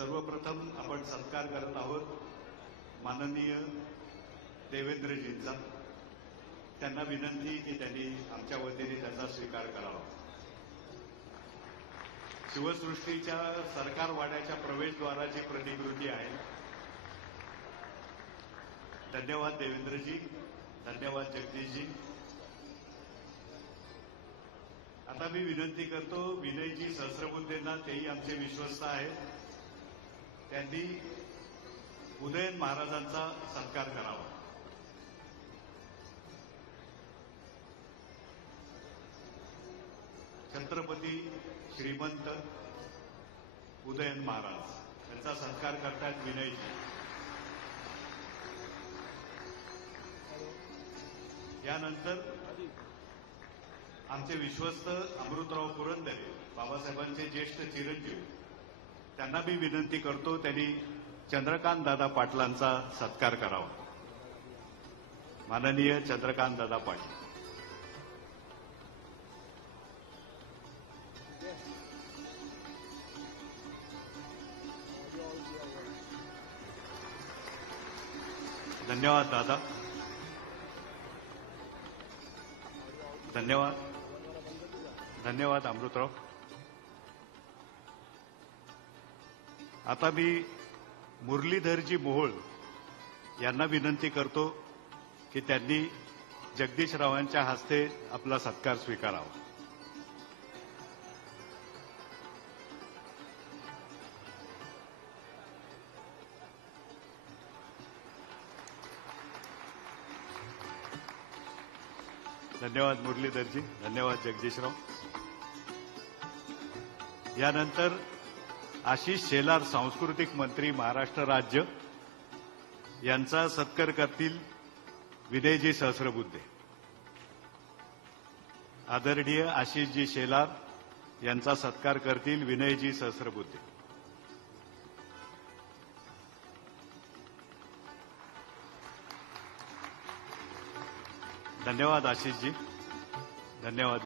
सर्वप्रथम आपण सत्कार करत आहोत माननीय देवेंद्रजींचा। त्यांना विनंती की त्यांनी आमच्या वतीने त्याचा स्वीकार करावा। शिवसृष्टीच्या सरकार वाड्याच्या प्रवेशद्वाराची प्रतिकृती आहे। धन्यवाद देवेंद्रजी, धन्यवाद जगदीशजी। आता मी विनंती करतो विनयजी सहस्रबुद्धेंना, तेही आमचे विश्वस्त आहेत, त्यांनी उदयन महाराजांचा सत्कार करावा। छत्रपती श्रीमंत उदयन महाराज यांचा सत्कार करतात विनयजी। यानंतर आमचे विश्वस्त अमृतराव पुरंदरे, बाबासाहेबांचे ज्येष्ठ चिरंजीव, त्यांना मी विनंती करतो त्यांनी चंद्रकांत दादा पाटलांचा सत्कार करावा। माननीय चंद्रकांत दादा पाटील। धन्यवाद दादा, धन्यवाद, धन्यवाद अमृतराव। आता मी मुरलीधरजी मोहोळ यांना विनंती करतो की त्यांनी जगदीशरावांच्या हस्ते आपला सत्कार स्वीकारावा। धन्यवाद मुरलीधरजी, धन्यवाद जगदीशराव। यानंतर आशिष शेलार, सांस्कृतिक मंत्री महाराष्ट्र राज्य, यांचा सत्कार करतील विनयजी सहस्रबुद्धे। आदरणीय आशिषजी शेलार यांचा सत्कार करतील विनयजी सहस्रबुद्धे। धन्यवाद आशिषजी, धन्यवाद।